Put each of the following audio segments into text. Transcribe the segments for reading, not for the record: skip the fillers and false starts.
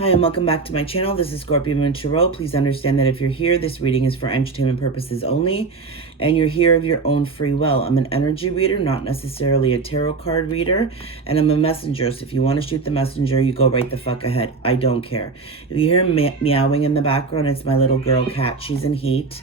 Hi and welcome back to my channel. This is Scorpio Moon Tarot. Please understand that if you're here, this reading is for entertainment purposes only, and you're here of your own free will. I'm an energy reader, not necessarily a tarot card reader, and I'm a messenger. So if you want to shoot the messenger, you go right the fuck ahead. I don't care. If you hear meowing in the background, it's my little girl cat. She's in heat.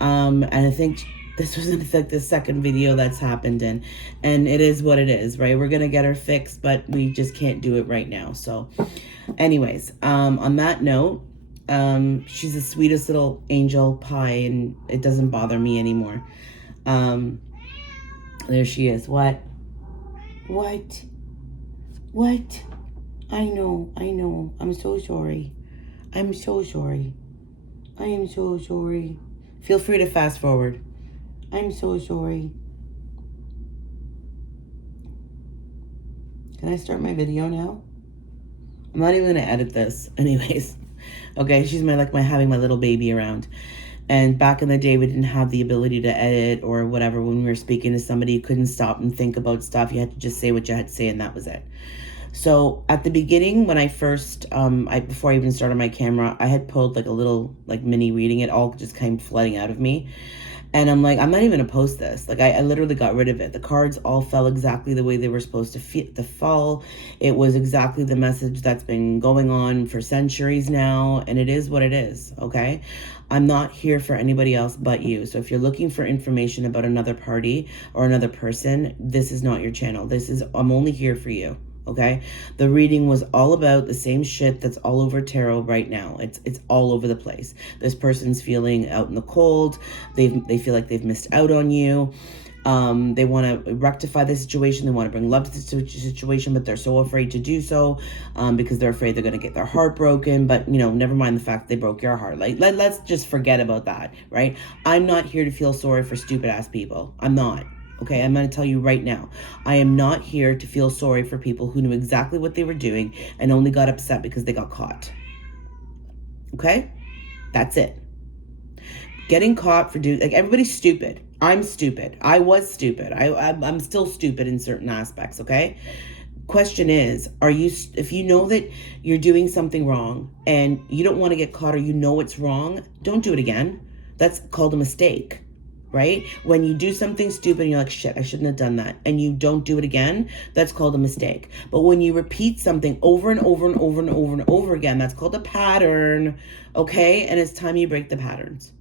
And I think this was like the second video that's happened in, and it is what it is, right? We're gonna get her fixed, but we just can't do it right now. So anyways, on that note, she's the sweetest little angel pie, and it doesn't bother me anymore. There she is. What? I know. I'm so sorry. I am so sorry. Feel free to fast forward. I'm so sorry. Can I start my video now? I'm not even gonna edit this. Anyways. Okay, she's having my little baby around. And back in the day, we didn't have the ability to edit or whatever. When we were speaking to somebody, you couldn't stop and think about stuff. You had to just say what you had to say, and that was it. So at the beginning, when I first, before I even started my camera, I had pulled like a little mini reading. It all just came flooding out of me. And I'm like, I'm not even gonna post this. Like, I literally got rid of it. The cards all fell exactly the way they were supposed to fall. It was exactly the message that's been going on for centuries now. And it is what it is, okay? I'm not here for anybody else but you. So if you're looking for information about another party or another person, this is not your channel. I'm only here for you. Okay, the reading was all about the same shit that's all over tarot right now. It's all over the place. This person's feeling out in the cold. They feel like they've missed out on you. They want to rectify the situation. They want to bring love to the situation, but they're so afraid to do so because they're afraid they're going to get their heart broken. But, never mind the fact they broke your heart. Like, let's just forget about that, right? I'm not here to feel sorry for stupid ass people. I'm not. Okay, I'm going to tell you right now, I am not here to feel sorry for people who knew exactly what they were doing and only got upset because they got caught. Okay? That's it. Getting caught for everybody's stupid. I'm stupid. I was stupid. I'm still stupid in certain aspects, okay? Question is, if you know that you're doing something wrong and you don't want to get caught or you know it's wrong, don't do it again. That's called a mistake. Right? When you do something stupid and you're like, shit, I shouldn't have done that, and you don't do it again, that's called a mistake. But when you repeat something over and over and over and over and over again, that's called a pattern, okay? And it's time you break the patterns.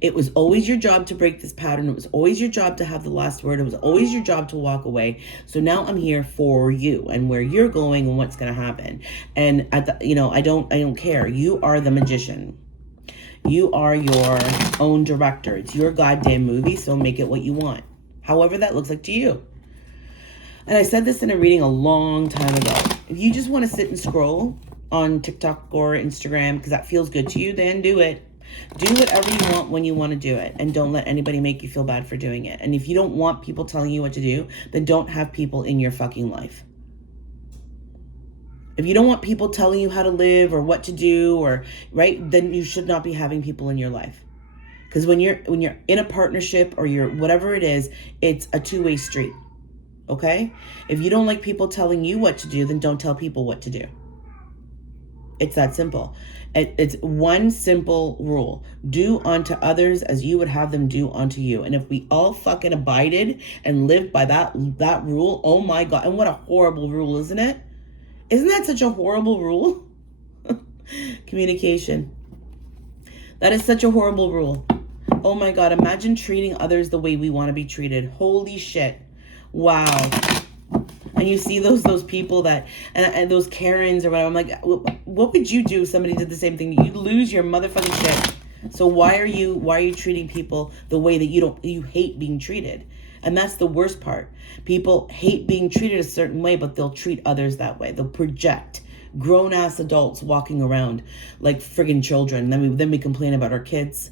It was always your job to break this pattern. It was always your job to have the last word. It was always your job to walk away. So now I'm here for you and where you're going and what's going to happen. And I don't care. You are the magician. You are your own director. It's your goddamn movie, so make it what you want. However that looks like to you. And I said this in a reading a long time ago. If you just want to sit and scroll on TikTok or Instagram because that feels good to you, then do it. Do whatever you want when you want to do it. And don't let anybody make you feel bad for doing it. And if you don't want people telling you what to do, then don't have people in your fucking life. If you don't want people telling you how to live or what to do right, then you should not be having people in your life. Because when you're in a partnership or you're whatever it is, it's a two-way street. Okay? If you don't like people telling you what to do, then don't tell people what to do. It's that simple. It's one simple rule. Do unto others as you would have them do unto you. And if we all fucking abided and lived by that rule, oh my God, and what a horrible rule, isn't it? Isn't that such a horrible rule? Communication. That is such a horrible rule. Oh my God, imagine treating others the way we want to be treated. Holy shit. Wow. And you see those people and those Karens or whatever. I'm like, what would you do if somebody did the same thing? You'd lose your motherfucking shit. So why are you treating people the way that you hate being treated? And that's the worst part. People hate being treated a certain way, but they'll treat others that way. They'll project grown-ass adults walking around like friggin' children. Then we complain about our kids,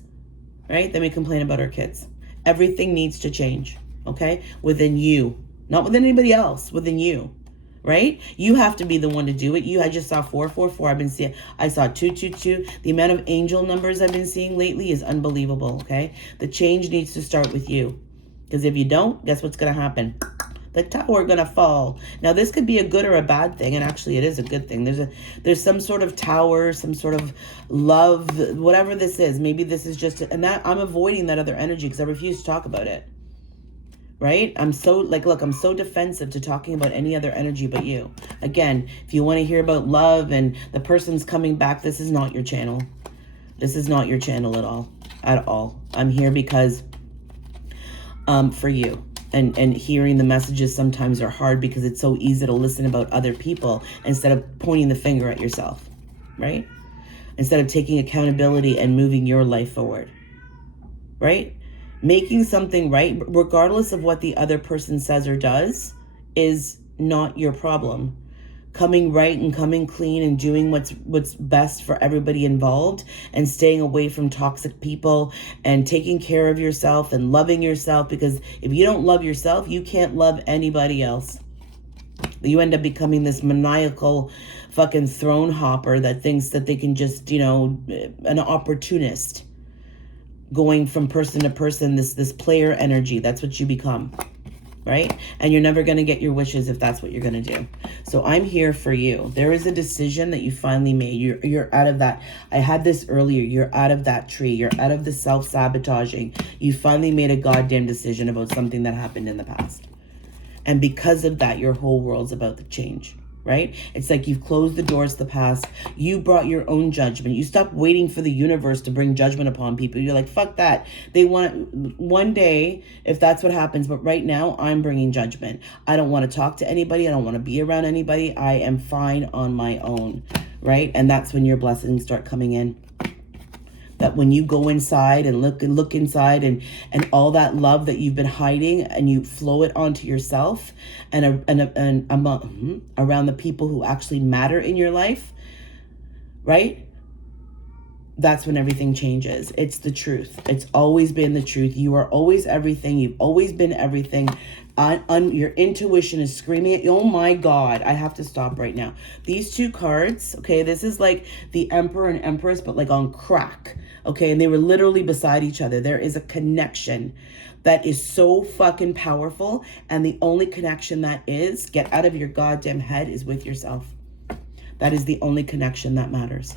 right? Then we complain about our kids. Everything needs to change, okay? Within you. Not with anybody else, within you, right? You have to be the one to do it. I just saw 444. I saw 222. The amount of angel numbers I've been seeing lately is unbelievable, okay? The change needs to start with you. Because if you don't, guess what's going to happen? The tower gonna fall. Now this could be a good or a bad thing, and actually it is a good thing. There's some sort of tower, some sort of love, whatever this is. Maybe this is just, and that I'm avoiding that other energy because I refuse to talk about it. Right? I'm so, like, look, I'm so defensive to talking about any other energy but you. Again, if you want to hear about love and the person's coming back, this is not your channel. This is not your channel at all. At all. I'm here because for you. And hearing the messages sometimes are hard because it's so easy to listen about other people instead of pointing the finger at yourself, right? Instead of taking accountability and moving your life forward, right? Making something right, regardless of what the other person says or does, is not your problem. Coming right and coming clean and doing what's best for everybody involved and staying away from toxic people and taking care of yourself and loving yourself, because if you don't love yourself, you can't love anybody else. You end up becoming this maniacal fucking throne hopper that thinks that they can just, you know, an opportunist going from person to person, this player energy. That's what you become. Right? And you're never going to get your wishes if that's what you're going to do. So I'm here for you. There is a decision that you finally made. You're out of that. I had this earlier. You're out of that tree. You're out of the self-sabotaging. You finally made a goddamn decision about something that happened in the past. And because of that, your whole world's about to change. Right? It's like you've closed the doors to the past. You brought your own judgment. You stopped waiting for the universe to bring judgment upon people. You're like, fuck that. They want one day if that's what happens. But right now I'm bringing judgment. I don't want to talk to anybody. I don't want to be around anybody. I am fine on my own. Right? And that's when your blessings start coming in. That when you go inside and look inside and all that love that you've been hiding and you flow it onto yourself and around the people who actually matter in your life, right? That's when everything changes. It's the truth. It's always been the truth. You are always everything. You've always been everything. Your intuition is screaming at you. Oh my God, I have to stop right now. These two cards, okay, this is like the Emperor and Empress, but like on crack, okay? And they were literally beside each other. There is a connection that is so fucking powerful. And the only connection that is, get out of your goddamn head, is with yourself. That is the only connection that matters.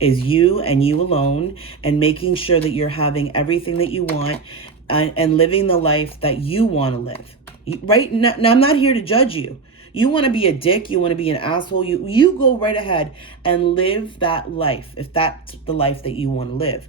Is you and you alone, and making sure that you're having everything that you want and living the life that you want to live. Right now, I'm not here to judge you. You want to be a dick, you want to be an asshole, you go right ahead and live that life if that's the life that you want to live.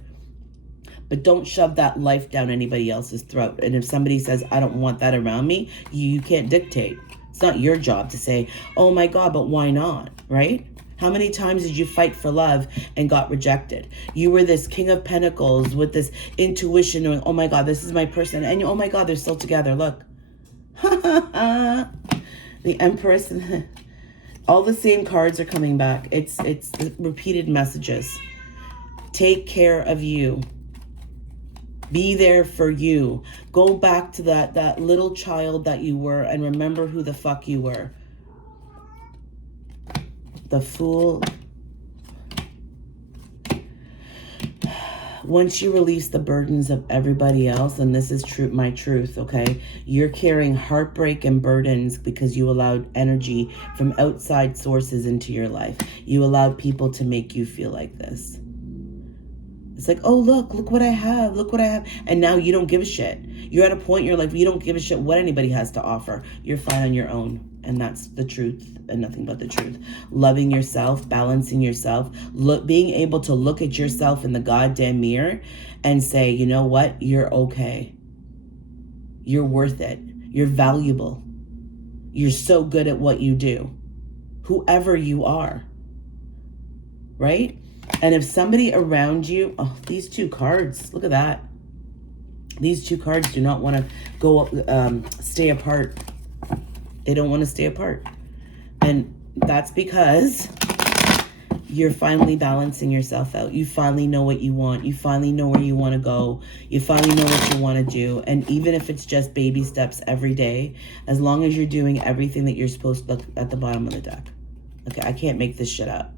But don't shove that life down anybody else's throat. And if somebody says, I don't want that around me, you can't dictate. It's not your job to say, oh my God, but why not, right? How many times did you fight for love and got rejected? You were this King of Pentacles with this intuition, knowing, oh my God, this is my person. And oh my God, they're still together. Look. The Empress. All the same cards are coming back. It's repeated messages. Take care of you. Be there for you. Go back to that little child that you were and remember who the fuck you were. The Fool. Once you release the burdens of everybody else, and this is my truth, okay? You're carrying heartbreak and burdens because you allowed energy from outside sources into your life. You allowed people to make you feel like this. It's like, oh, look what I have. Look what I have. And now you don't give a shit. You're at a point in your life where you don't give a shit what anybody has to offer. You're fine on your own. And that's the truth and nothing but the truth. Loving yourself, balancing yourself, being able to look at yourself in the goddamn mirror and say, you know what? You're okay. You're worth it. You're valuable. You're so good at what you do. Whoever you are. Right? And if somebody around you, oh, these two cards, look at that. These two cards do not want to go, stay apart. They don't want to stay apart. And that's because you're finally balancing yourself out. You finally know what you want. You finally know where you want to go. You finally know what you want to do. And even if it's just baby steps every day, as long as you're doing everything that you're supposed to, look at the bottom of the deck. Okay, I can't make this shit up.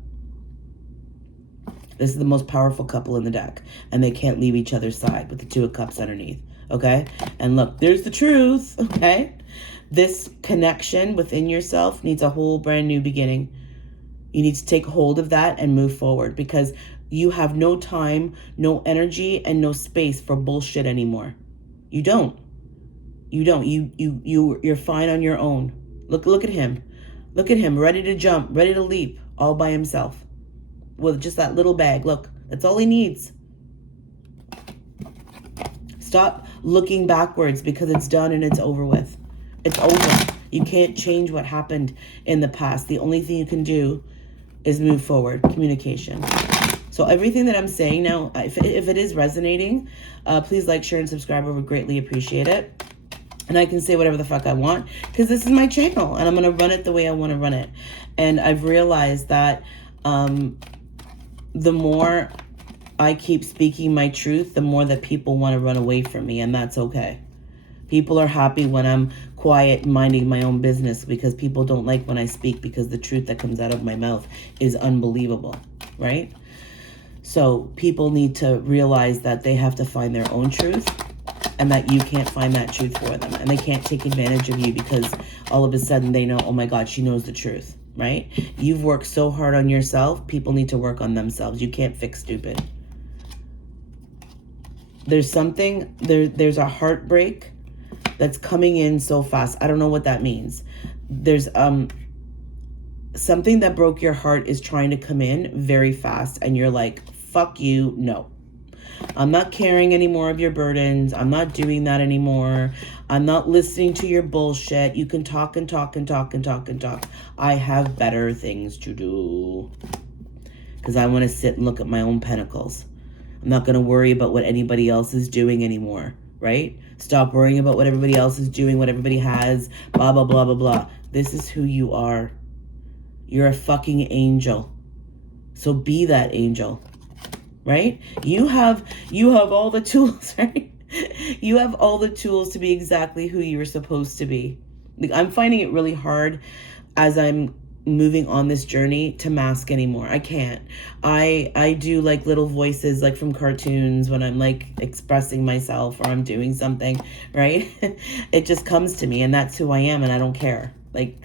This is the most powerful couple in the deck. And they can't leave each other's side with the Two of Cups underneath. Okay? And look, there's the truth. Okay? This connection within yourself needs a whole brand new beginning. You need to take hold of that and move forward, because you have no time, no energy, and no space for bullshit anymore. You don't. You're fine on your own. Look at him. Look at him, ready to jump, ready to leap, all by himself. With just that little bag. Look, that's all he needs. Stop looking backwards, because it's done and it's over with. It's over. You can't change what happened in the past. The only thing you can do is move forward. Communication. So everything that I'm saying now, if it is resonating, please like, share, and subscribe. I would greatly appreciate it. And I can say whatever the fuck I want, because this is my channel and I'm going to run it the way I want to run it. And I've realized that the more I keep speaking my truth, the more that people want to run away from me, and that's okay. People are happy when I'm quiet, minding my own business, because people don't like when I speak, because the truth that comes out of my mouth is unbelievable, right? So people need to realize that they have to find their own truth, and that you can't find that truth for them, and they can't take advantage of you because all of a sudden they know, oh my God, she knows the truth, right? You've worked so hard on yourself. People need to work on themselves. You can't fix stupid. There's something, there's a heartbreak that's coming in so fast. I don't know what that means. There's something that broke your heart is trying to come in very fast, and you're like, fuck you, no. I'm not carrying any more of your burdens. I'm not doing that anymore. I'm not listening to your bullshit. You can talk and talk and talk and talk and talk. I have better things to do, because I want to sit and look at my own pinnacles. I'm not going to worry about what anybody else is doing anymore, right? Stop worrying about what everybody else is doing, what everybody has, blah, blah, blah, blah, blah. This is who you are. You're a fucking angel. So be that angel, right? You have all the tools, right? You have all the tools to be exactly who you were supposed to be. Like, I'm finding it really hard as I'm moving on this journey to mask anymore. I can't. I do like little voices like from cartoons when I'm like expressing myself or I'm doing something, right? It just comes to me, and that's who I am, and I don't care. Like,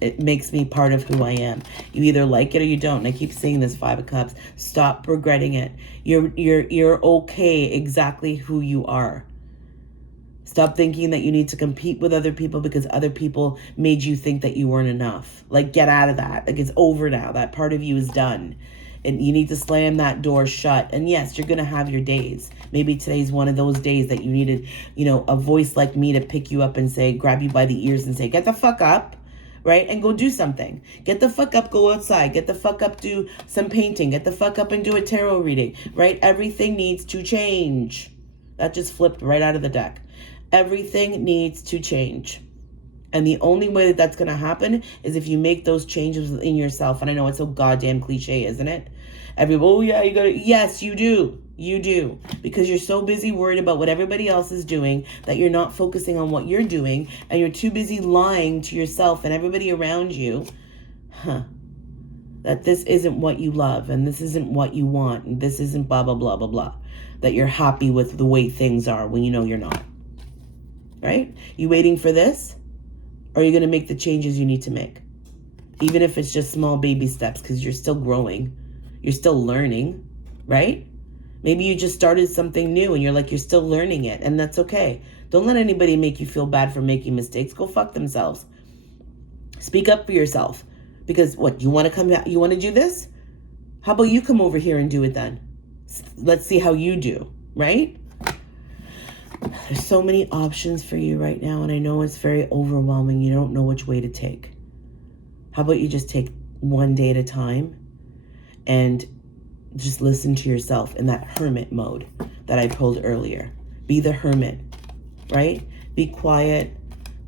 it makes me part of who I am. You either like it or you don't. And I keep saying this, Five of Cups. Stop regretting it. You're okay exactly who you are. Stop thinking that you need to compete with other people because other people made you think that you weren't enough. Like, get out of that. Like, it's over now. That part of you is done. And you need to slam that door shut. And yes, you're going to have your days. Maybe today's one of those days that you needed, a voice like me to pick you up and say, grab you by the ears and say, get the fuck up, right? And go do something. Get the fuck up, go outside. Get the fuck up, do some painting. Get the fuck up and do a tarot reading, right? Everything needs to change. That just flipped right out of the deck. Everything needs to change. And the only way that that's going to happen is if you make those changes in yourself. And I know it's so goddamn cliche, isn't it? Everybody, oh yeah, you got to. Yes, you do. You do. Because you're so busy worried about what everybody else is doing that you're not focusing on what you're doing. And you're too busy lying to yourself and everybody around you. That this isn't what you love. And this isn't what you want. And this isn't blah, blah, blah, blah, blah. That you're happy with the way things are when you know you're not. Right? You waiting for this? Or are you going to make the changes you need to make? Even if it's just small baby steps, because you're still growing. You're still learning, right? Maybe you just started something new and you're still learning it, and that's okay. Don't let anybody make you feel bad for making mistakes. Go fuck themselves. Speak up for yourself. Because what, you want to come back? You want to do this? How about you come over here and do it then? Let's see how you do, right? There's so many options for you right now, and I know it's very overwhelming. You don't know which way to take. How about you just take one day at a time and just listen to yourself in that hermit mode that I told earlier. Be the hermit, right? Be quiet,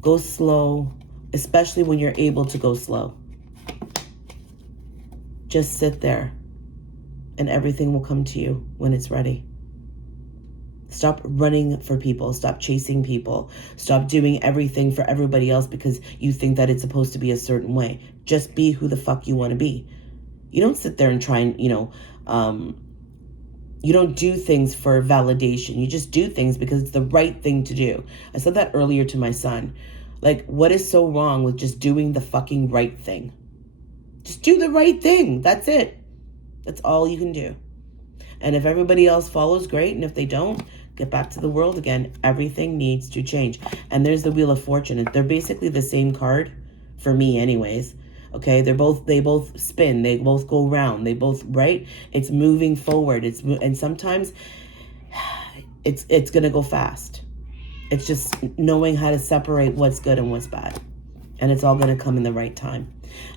go slow, especially when you're able to go slow. Just sit there and everything will come to you when it's ready. Stop running for people. Stop chasing people. Stop doing everything for everybody else because you think that it's supposed to be a certain way. Just be who the fuck you want to be. You don't sit there and try and, you don't do things for validation. You just do things because it's the right thing to do. I said that earlier to my son. Like, what is so wrong with just doing the fucking right thing? Just do the right thing. That's it. That's all you can do. And if everybody else follows, great. And if they don't, get back to the world again. Everything needs to change. And there's the Wheel of Fortune. They're basically the same card, for me anyways. Okay, they both spin. They both go round. They both, right? It's moving forward. And sometimes it's going to go fast. It's just knowing how to separate what's good and what's bad. And it's all going to come in the right time.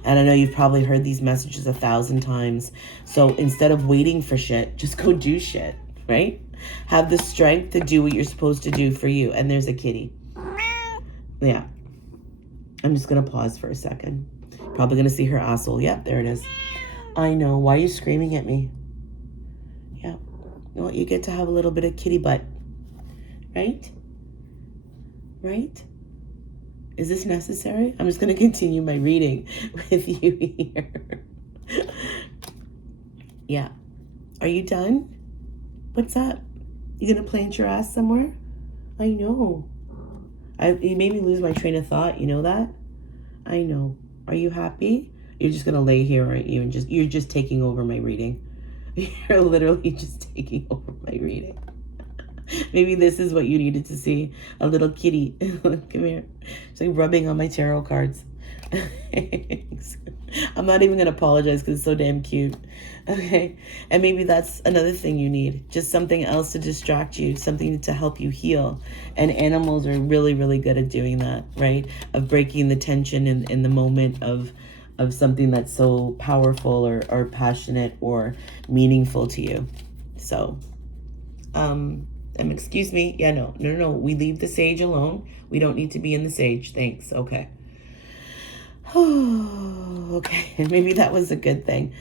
And I know you've probably heard these messages 1,000 times. So instead of waiting for shit, just go do shit, right? Have the strength to do what you're supposed to do for you. And there's a kitty. Yeah. I'm just going to pause for a second. Probably going to see her asshole. Yep, there it is. I know. Why are you screaming at me? Yeah. Well, you get to have a little bit of kitty butt. Right? Right? Is this necessary? I'm just going to continue my reading with you here. Yeah. Are you done? What's up? You going to plant your ass somewhere? I know. You made me lose my train of thought. You know that? I know. Are you happy? You're just going to lay here, aren't you? And you're just taking over my reading. You're literally just taking over my reading. Maybe this is what you needed to see. A little kitty. Come here. It's like rubbing on my tarot cards. I'm not even going to apologize because it's so damn cute. Okay. And maybe that's another thing you need. Just something else to distract you. Something to help you heal. And animals are really, really good at doing that, right? Of breaking the tension in the moment of something that's so powerful or passionate or meaningful to you. So, excuse me. Yeah, no. We leave the sage alone. We don't need to be in the sage. Thanks. Okay. Okay. Maybe that was a good thing.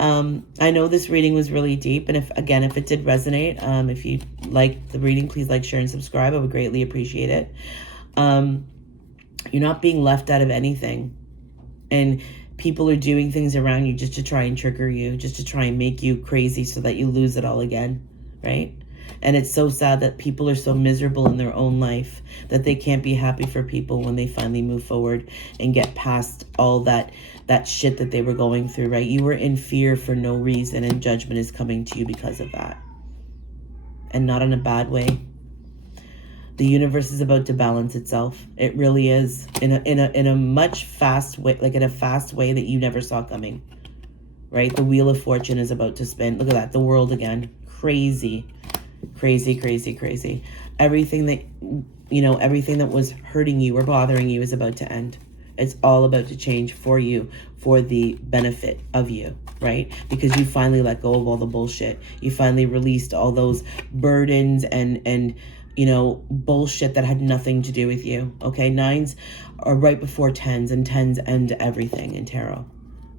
I know this reading was really deep. And if it did resonate, if you like the reading, please like, share, and subscribe. I would greatly appreciate it. You're not being left out of anything. And people are doing things around you just to try and trigger you, just to try and make you crazy so that you lose it all again, right? And it's so sad that people are so miserable in their own life that they can't be happy for people when they finally move forward and get past all that shit that they were going through, right? You were in fear for no reason, and judgment is coming to you because of that. And not in a bad way. The universe is about to balance itself. It really is. In a much fast way, like in a fast way that you never saw coming. Right? The Wheel of Fortune is about to spin. Look at that. The world again. Crazy. Crazy, crazy, crazy. Everything that was hurting you or bothering you is about to end. It's all about to change for you, for the benefit of you, right? Because you finally let go of all the bullshit. You finally released all those burdens and bullshit that had nothing to do with you. Okay, 9s are right before 10s, and 10s end everything in tarot.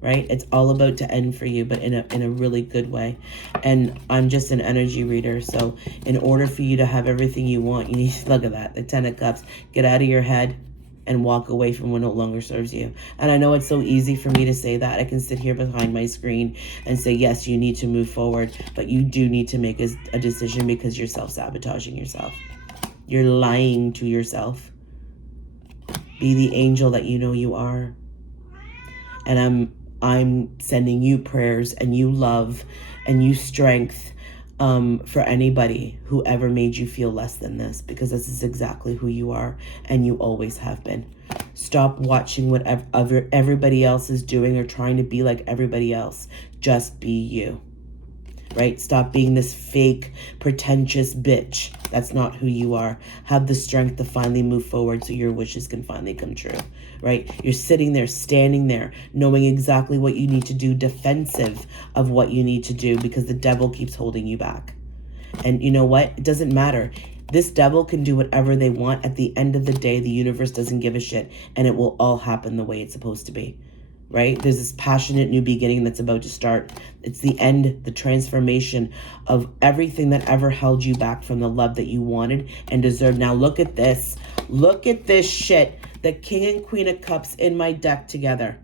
Right? It's all about to end for you, but in a really good way. And I'm just an energy reader. So in order for you to have everything you want, you need to look at that. The 10 of Cups. Get out of your head and walk away from what no longer serves you. And I know it's so easy for me to say that. I can sit here behind my screen and say, yes, you need to move forward, but you do need to make a decision because you're self-sabotaging yourself. You're lying to yourself. Be the angel that you know you are. And I'm sending you prayers and you love and you strength for anybody who ever made you feel less than this, because this is exactly who you are and you always have been. Stop watching what everybody else is doing or trying to be like everybody else. Just be you. Right? Stop being this fake, pretentious bitch. That's not who you are. Have the strength to finally move forward so your wishes can finally come true. Right? You're sitting there, standing there, knowing exactly what you need to do, defensive of what you need to do, because the devil keeps holding you back. And you know what? It doesn't matter. This devil can do whatever they want. At the end of the day, the universe doesn't give a shit, and it will all happen the way it's supposed to be. Right? There's this passionate new beginning that's about to start. It's the end, the transformation of everything that ever held you back from the love that you wanted and deserved. Now look at this. Look at this shit. The King and Queen of Cups in my deck together.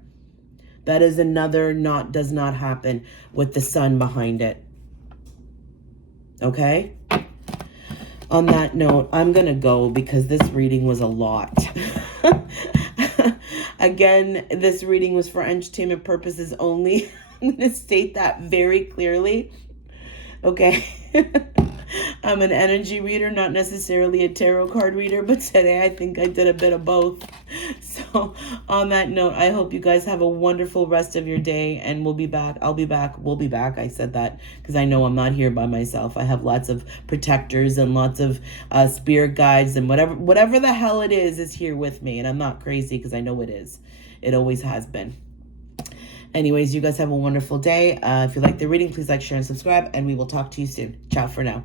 That is another does not happen with the sun behind it. Okay? On that note, I'm going to go because this reading was a lot. Again, this reading was for entertainment purposes only. I'm going to state that very clearly. Okay. I'm an energy reader, not necessarily a tarot card reader, but today I think I did a bit of both. So on that note, I hope you guys have a wonderful rest of your day, and we'll be back. I'll be back. We'll be back. I said that because I know I'm not here by myself. I have lots of protectors and lots of spirit guides, and whatever the hell it is here with me. And I'm not crazy because I know it is. It always has been. Anyways, you guys have a wonderful day. If you like the reading, please like, share, and subscribe, and we will talk to you soon. Ciao for now.